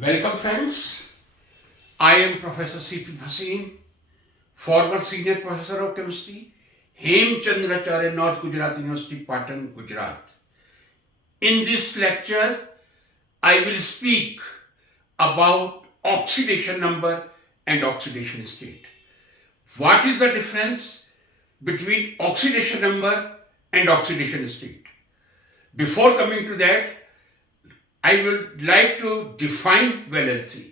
Welcome friends, I am Professor C.P. Bhasin, former Senior Professor of Chemistry, Hemchandracharya, North Gujarat University, Patan, Gujarat. In this lecture, I will speak about oxidation number and oxidation state. What is the difference between oxidation number and oxidation state? Before coming to that, I would like to define valency.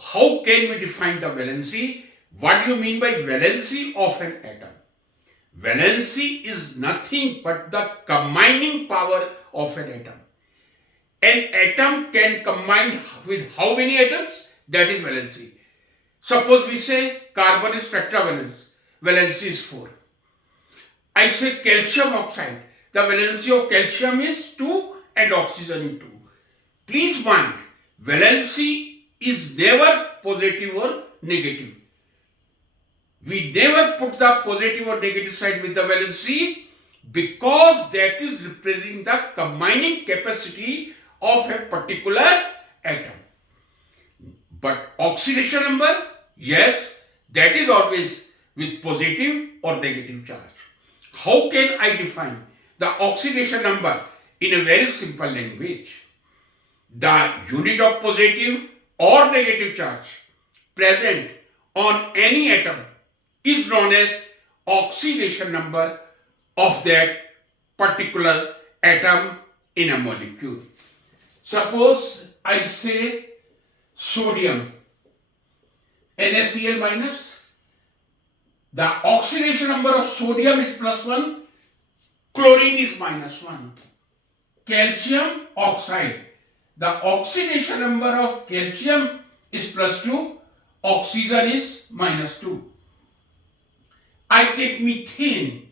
How can we define the valency? What do you mean by valency of an atom? Valency is nothing but the combining power of an atom. An atom can combine with how many atoms? That is valency. Suppose we say carbon is tetravalence. Valency is 4. I say calcium oxide. The valency of calcium is 2 and oxygen is 2. Please mind, valency is never positive or negative. We never put the positive or negative side with the valency because that is representing the combining capacity of a particular atom. But oxidation number, yes, that is always with positive or negative charge. How can I define the oxidation number in a very simple language? The unit of positive or negative charge present on any atom is known as oxidation number of that particular atom in a molecule. Suppose I say sodium NaCl minus, the oxidation number of sodium is +1, chlorine is -1. Calcium oxide, the oxidation number of calcium is +2, oxygen is -2. I take methane.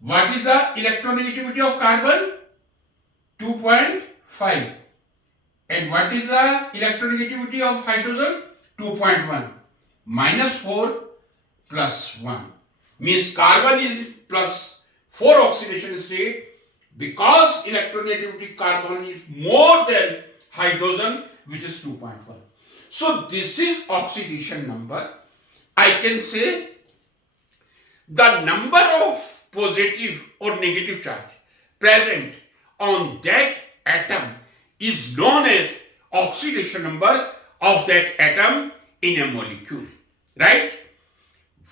What is the electronegativity of carbon? 2.5. And what is the electronegativity of hydrogen? 2.1. -4 +1. Means carbon is +4 oxidation state because electronegativity carbon is more than hydrogen, which is 2.1. So this is oxidation number. I can say the number of positive or negative charge present on that atom is known as oxidation number of that atom in a molecule. Right?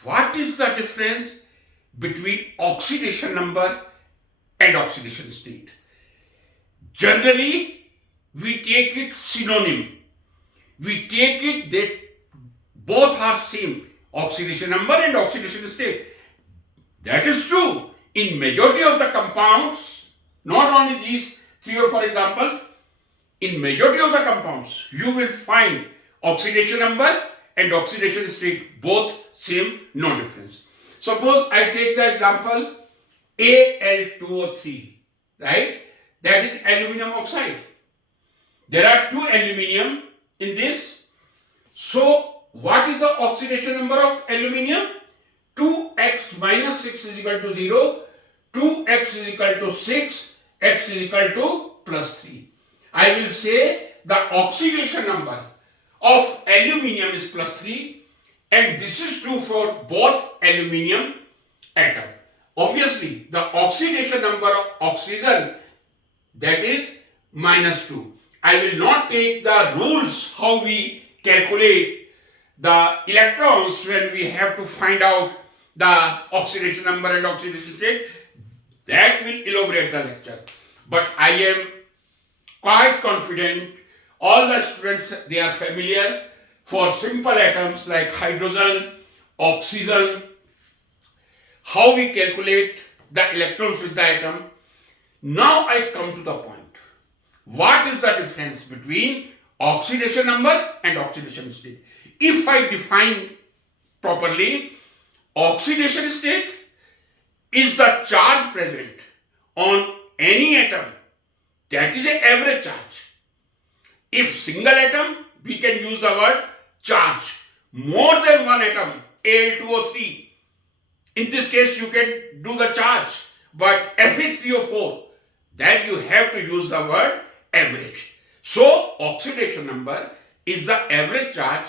What is the difference between oxidation number and oxidation state? Generally, we take it synonym. We take it that both are same, oxidation number and oxidation state. That is true in majority of the compounds, not only these 3 or 4 examples. In majority of the compounds, you will find oxidation number and oxidation state both same, no difference. Suppose I take the example Al2O3, right? That is aluminum oxide. There are 2 aluminum in this. So, what is the oxidation number of aluminum? 2x minus 6 is equal to 0, 2x is equal to 6, x is equal to +3. I will say the oxidation number of aluminium is +3, and this is true for both aluminium atom. Obviously, the oxidation number of oxygen, that is -2. I will not take the rules how we calculate the electrons when we have to find out the oxidation number and oxidation state. That will elaborate the lecture. But I am quite confident all the students, they are familiar for simple atoms like hydrogen, oxygen, how we calculate the electrons with the atom. Now I come to the point. What is the difference between oxidation number and oxidation state? If I define properly, oxidation state is the charge present on any atom. That is an average charge. If single atom, we can use the word charge. More than one atom, Al2O3. In this case, you can do the charge. But Fe3O4, then you have to use the word average. So oxidation number is the average charge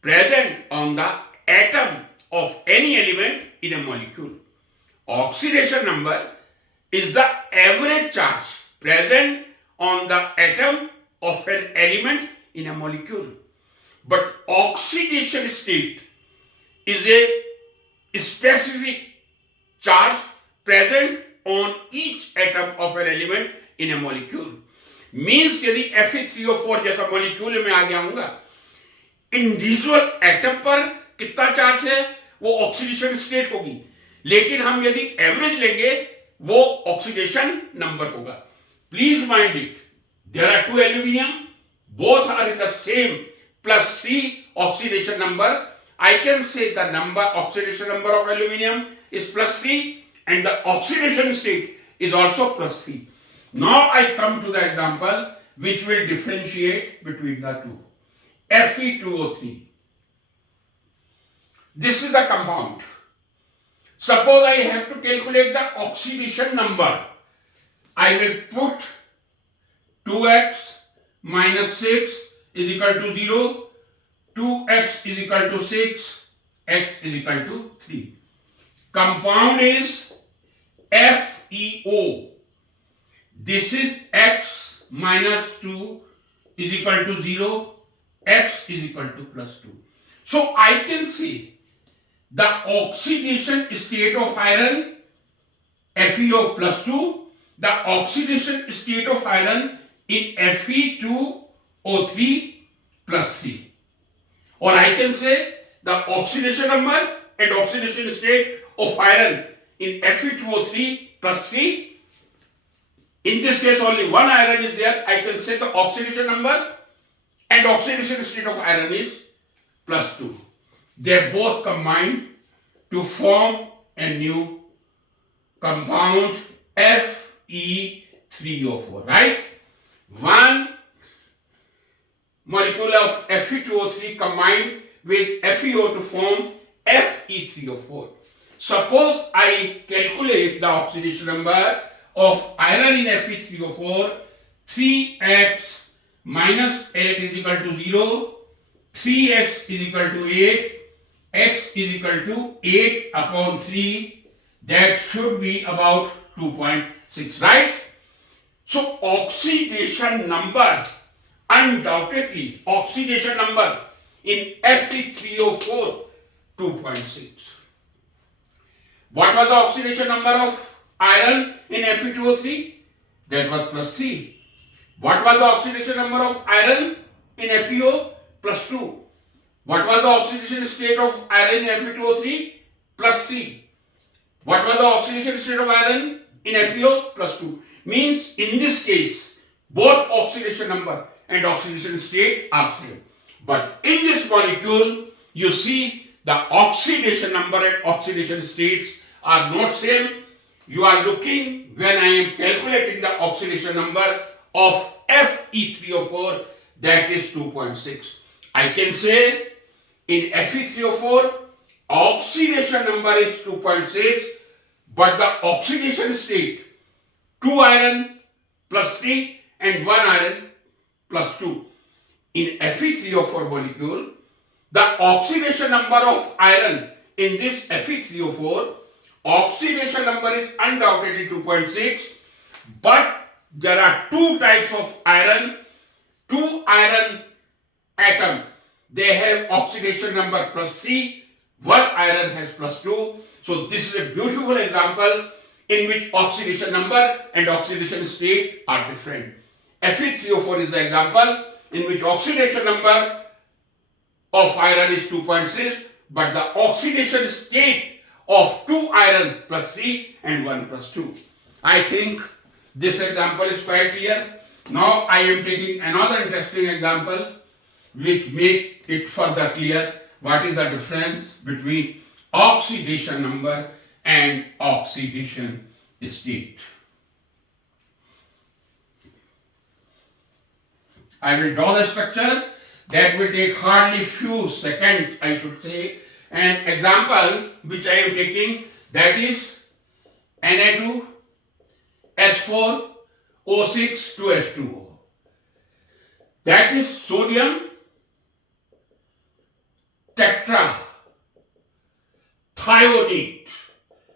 present on the atom of any element in a molecule. Oxidation number is the average charge present on the atom of an element in a molecule. But oxidation state is a specific charge present on each atom of an element in a molecule. Means यदि Fe3O4 जैसा molecule में आ गया हूँगा, individual atom पर कितना charge है वो oxidation state होगी, लेकिन हम यदि एवरेज लेंगे वो ऑक्सीडेशन नंबर होगा. Please mind it, there are two aluminium, both are in the same +3 oxidation number. I can say the oxidation number of aluminium is +3 and the oxidation state is also +3. Now I come to the example which will differentiate between the two. Fe2O3. This is the compound. Suppose I have to calculate the oxidation number. I will put 2x minus 6 is equal to 0, 2x is equal to 6, x is equal to 3. Compound is FeO. This is x minus 2 is equal to 0, x is equal to +2. So I can say the oxidation state of iron FeO +2, the oxidation state of iron in Fe2O3 +3. Or I can say the oxidation number and oxidation state of iron in Fe2O3 +3. In this case only one iron is there. I can say the oxidation number and oxidation state of iron is +2. They both combine to form a new compound Fe3O4, right? One molecule of Fe2O3 combined with FeO to form Fe3O4. Suppose I calculate the oxidation number of iron in Fe3O4, 3x minus 8 is equal to 0, 3x is equal to 8, x is equal to 8 upon 3, that should be about 2.6, right? So oxidation number, undoubtedly oxidation number in Fe3O4 2.6. What was the oxidation number of iron in Fe2O3? That was +3. What was the oxidation number of iron in FeO? +2. What was the oxidation state of iron in Fe2O3? +3. What was the oxidation state of iron in FeO? +2. Means in this case both oxidation number and oxidation state are same. But in this molecule you see the oxidation number and oxidation states are not same. You are looking, when I am calculating the oxidation number of Fe3O4, that is 2.6. I can say in Fe3O4 oxidation number is 2.6, but the oxidation state 2 iron +3 and 1 iron +2. In Fe3O4 molecule, the oxidation number of iron in this Fe3O4, oxidation number is undoubtedly 2.6, but there are two types of iron, two iron atom. They have oxidation number +3, one iron has +2. So this is a beautiful example in which oxidation number and oxidation state are different. Fe3O4 is the example in which oxidation number of iron is 2.6, but the oxidation state of 2 iron +3 and 1 +2. I think this example is quite clear. Now I am taking another interesting example which make it further clear what is the difference between oxidation number and oxidation state. I will draw the structure. That will take hardly few seconds, I should say. An example which I am taking, that is Na2, S4, O6 to H2O. that is sodium tetrathionate.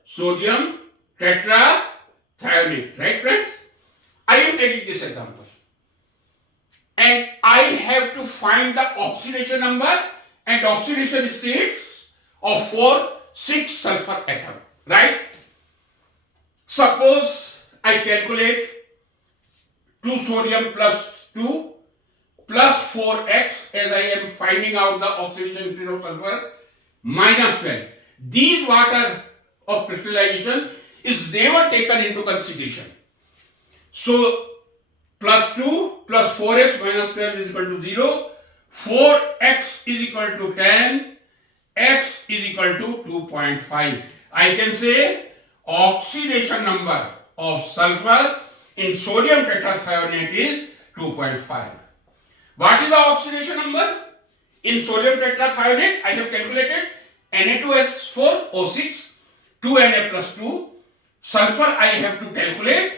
Sodium tetrathionate, right friends? I am taking this example. And I have to find the oxidation number and oxidation states of 4,6 sulfur atom, right? Suppose I calculate 2 sodium plus 2 plus 4x as I am finding out the oxidation state of sulfur minus 12. These water of crystallization is never taken into consideration. So plus 2 plus 4x minus 12 is equal to 0. 4x is equal to 10. X is equal to 2.5. I can say oxidation number of sulfur in sodium tetrathionate is 2.5. What is the oxidation number in sodium tetrathionate? I have calculated Na2S4O6, 2Na plus 2. Sulfur I have to calculate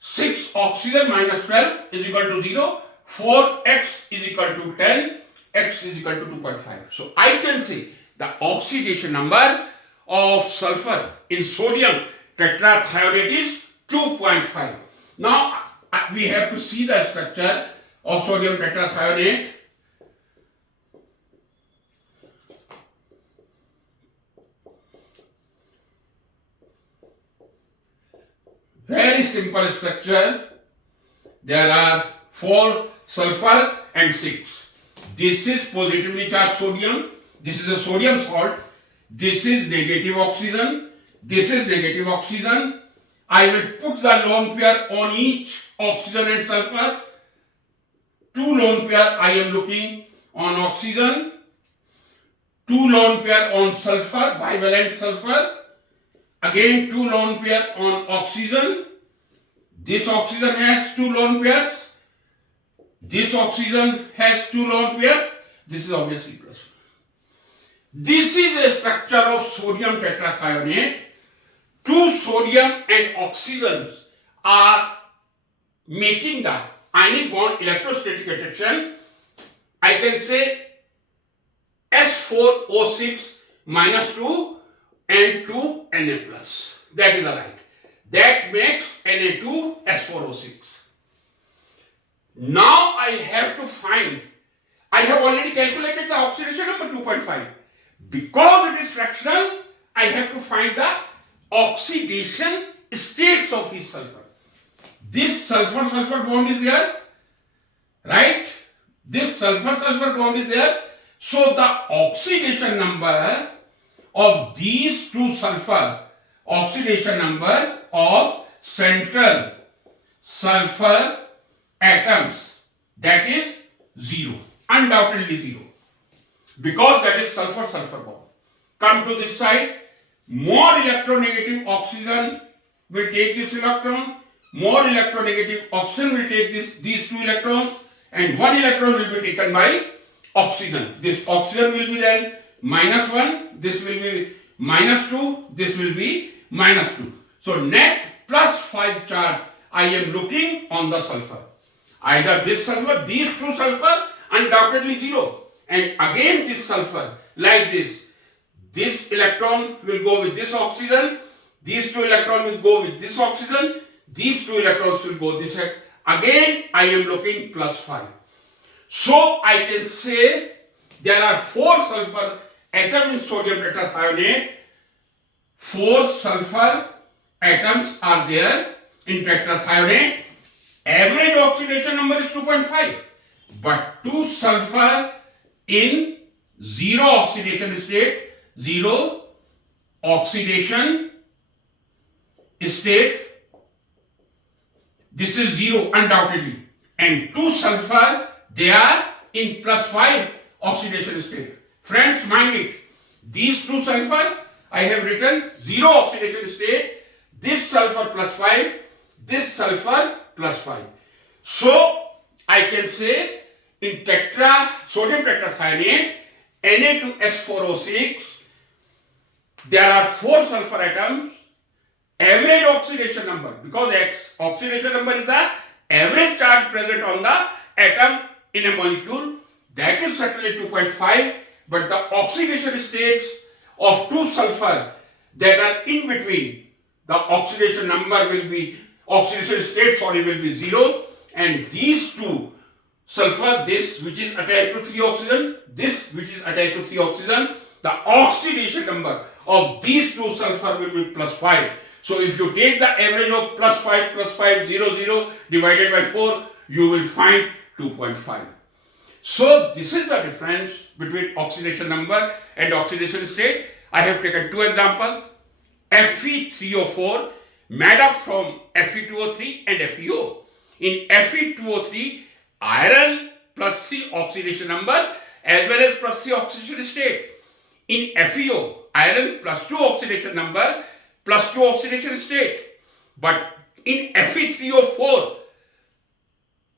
6 oxygen minus 12 is equal to 0. 4x is equal to 10. X is equal to 2.5. So I can say the oxidation number of sulfur in sodium tetrathionate is 2.5. Now we have to see the structure of sodium tetrathionate. Very simple structure. There are 4 sulfur and 6. This is positively charged sodium. This is a sodium salt. This is negative oxygen. This is negative oxygen. I will put the lone pair on each oxygen and sulfur. 2 lone pair I am looking on oxygen. 2 lone pair on sulfur, bivalent sulfur. Again 2 lone pair on oxygen. This oxygen has 2 lone pairs. This oxygen has 2 lone pairs. This is obviously plus 1. This is a structure of sodium tetrathionate. 2 sodium and oxygens are making the ionic bond electrostatic attraction. I can say S4O6 minus 2 and 2 Na plus. That is the right. That makes Na2S4O6. Now I have to find, I have already calculated the oxidation number 2.5. Because it is fractional, I have to find the oxidation states of his sulfur. This sulfur-sulfur bond is there, right? This sulfur-sulfur bond is there. So the oxidation number of these 2 sulfur, oxidation number of central sulfur atoms, that is 0, undoubtedly 0, because that is sulfur-sulfur bond. Come to this side, more electronegative oxygen will take this electron, more electronegative oxygen will take these 2 electrons, and 1 electron will be taken by oxygen. This oxygen will be then minus 1, this will be minus 2, this will be minus 2. So net plus 5 charge I am looking on the sulfur. Either this sulfur, these 2 sulfur, undoubtedly 0. And again this sulfur, like this. This electron will go with this oxygen, these 2 electrons will go with this oxygen, these 2 electrons will go this side. Again I am looking plus 5. So I can say there are 4 sulfur atoms in sodium tetrathionate. 4 sulfur atoms are there in tetrathionate. Average oxidation number is 2.5. But 2 sulfur in 0 oxidation state, 0 oxidation state, this is 0 undoubtedly. And 2 sulfur, they are in plus 5 oxidation state. Friends, mind it. These 2 sulfur, I have written 0 oxidation state. This sulfur plus 5, this sulfur plus 5. So, I can say in sodium tetrathionate, Na2S4O6, there are 4 sulfur atoms. Average oxidation number, because X oxidation number is the average charge present on the atom in a molecule, that is certainly 2.5, but the oxidation states of two sulfur that are in between, the oxidation state will be 0, and these two sulfur, this which is attached to 3 oxygen, this which is attached to 3 oxygen, the oxidation number of these two sulfur will be plus 5. So if you take the average of plus 5, 0, 0 divided by 4, you will find 2.5. So this is the difference between oxidation number and oxidation state. I have taken two examples. Fe3O4 made up from Fe2O3 and FeO. In Fe2O3, iron plus 3 oxidation number as well as plus 3 oxidation state. In FeO, iron plus 2 oxidation number plus 2 oxidation state. But in Fe3O4,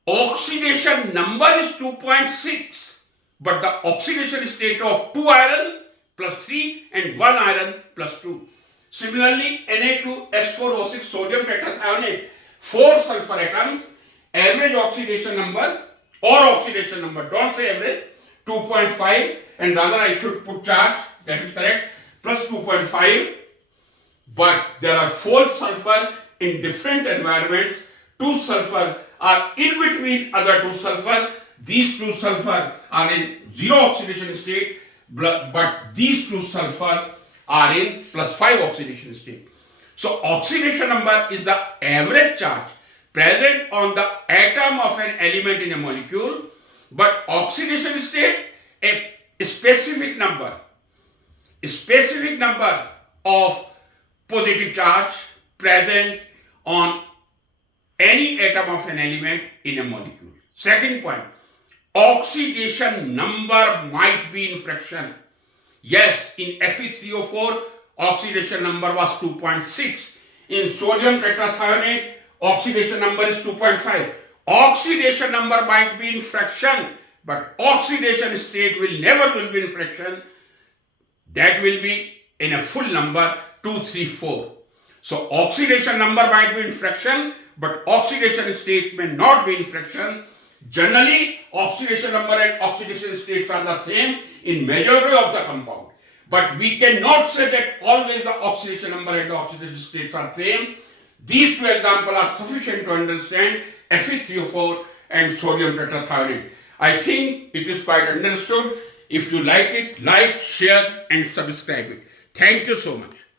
oxidation number is 2.6, but the oxidation state of 2 iron plus 3 and 1 iron plus 2. Similarly, Na2S4O6 sodium tetrathionate, 4 sulfur atoms, average oxidation number or oxidation number, don't say average, 2.5, and rather I should put charge, that is correct, plus 2.5, but there are 4 sulfur in different environments. 2 sulfur are in between other 2 sulfur. These 2 sulfur are in 0 oxidation state, but these 2 sulfur are in plus 5 oxidation state. So oxidation number is the average charge present on the atom of an element in a molecule, but oxidation state a specific number of positive charge present on any atom of an element in a molecule. Second point, oxidation number might be in fraction. Yes, in Fe3O4, oxidation number was 2.6. In sodium tetrathionate, oxidation number is 2.5. Oxidation number might be in fraction, but oxidation state will never be in fraction. That will be in a full number 2, 3, 4. So oxidation number might be in fraction, but oxidation state may not be in fraction. Generally, oxidation number and oxidation states are the same in majority of the compound. But we cannot say that always the oxidation number and the oxidation states are same. These two examples are sufficient to understand Fe3O4 and sodium tetrathionate. I think it is quite understood. If you like it, like, share and subscribe it. Thank you so much.